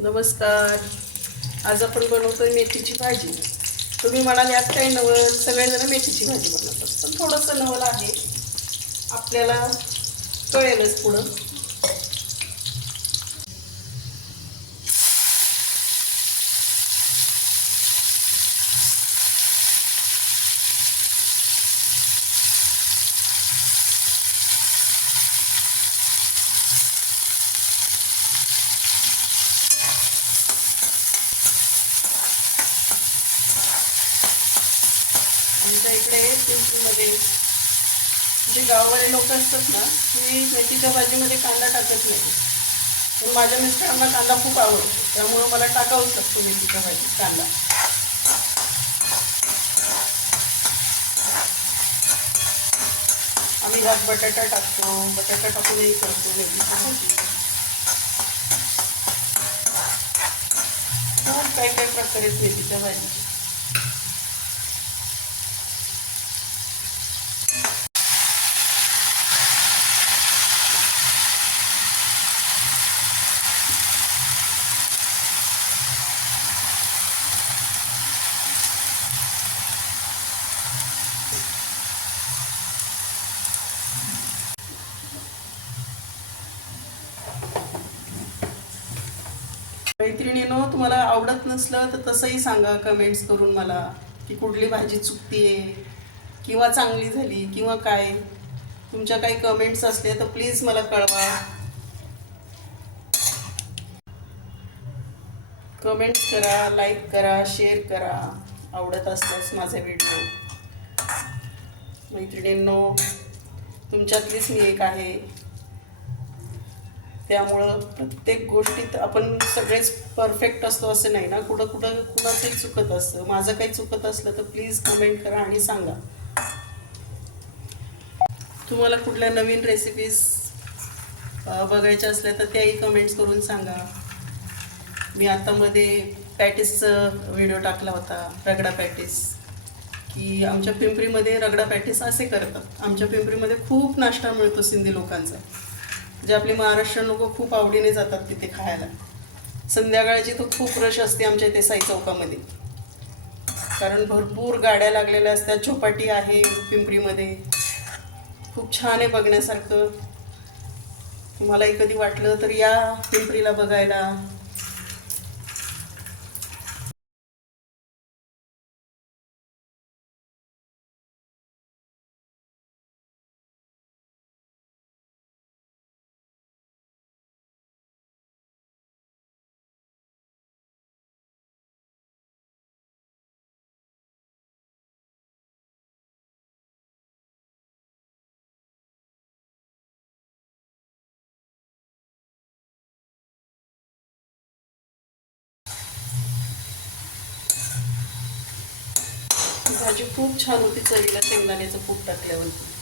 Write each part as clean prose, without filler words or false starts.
नमस्कार. आज आपण बनवतोय मेथीची भाजी. तुम्ही म्हणाल यात काही नवल, सगळेजण मेथीची भाजी बनवतात, पण थोडंसं नवल आहे, आपल्याला कळेलच पुढं. आमच्या इकडे पिंपरीमध्ये जे गाववाले लोक असतात ना, ती मेथीच्या भाजीमध्ये कांदा टाकत नाही. पण माझ्या मिस्टरांना कांदा खूप आवडतो, त्यामुळं मला टाकावंच लागतो मेथीच्या भाजीत कांदा. आम्ही घात बटाटा टाकतो, बटाटा टाकूनही करतो मेथीची भाजी. खूप काही काही प्रकार आहेत मेथीच्या भाजीचे. मैत्रिणींनो, तुम्हाला आवडत नसलं तर तसंही सांगा कमेंट्स करून मला, की कुठली भाजी चुकतीये किंवा चांगली झाली किंवा काय. तुमच्या काही कमेंट्स असले तर प्लीज मला कळवा. कमेंट्स करा, लाईक करा, शेअर करा, आवडत असल्यास माझे व्हिडिओ. मैत्रिणींनो, तुमच्यातलीच मी एक आहे, त्यामुळं प्रत्येक गोष्टीत आपण सगळेच परफेक्ट असतो असं नाही ना. कुठं कुठं कुणाचंही चुकत असतं. माझं काही चुकत असलं तर प्लीज कमेंट करा आणि सांगा. तुम्हाला कुठल्या नवीन रेसिपीज बघायच्या असल्या तर त्याही कमेंट्स करून सांगा. मी आतामध्ये पॅटिसचा व्हिडिओ टाकला होता, रगडा पॅटिस, की आमच्या पिंपरीमध्ये रगडा पॅटिस असे करतात. आमच्या पिंपरीमध्ये खूप नाश्ता मिळतो सिंधी लोकांचा, जे आपले महाराष्ट्रीयन लोक खूप आवडीने जातात तिथे खायला. संध्याकाळची तर खूप रश असते आमच्या इथे साई चौकामध्ये, कारण भरपूर गाड्या लागलेल्या असतात. चौपाटी आहे पिंपरीमध्ये, खूप छान आहे बघण्यासारखं. तुम्हालाही कधी वाटलं तर या पिंपरीला बघायला. भाजी खूप छान होती चवीला शेंगदाण्याचं कूट टाकल्यावरती.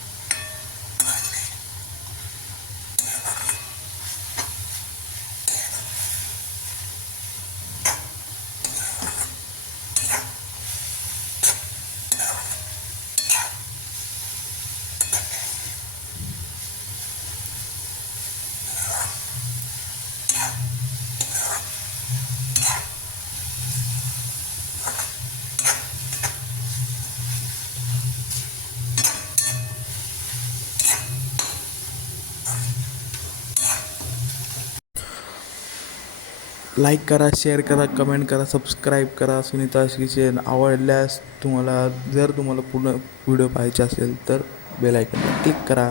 लाईक करा, शेअर करा, कमेंट करा, सबस्क्राईब करा सुनीता किचन. आवडल्यास जर तुम्हाला पूर्ण व्हिडिओ पाहायचे असेल तर बेल आयकॉनवर क्लिक करा.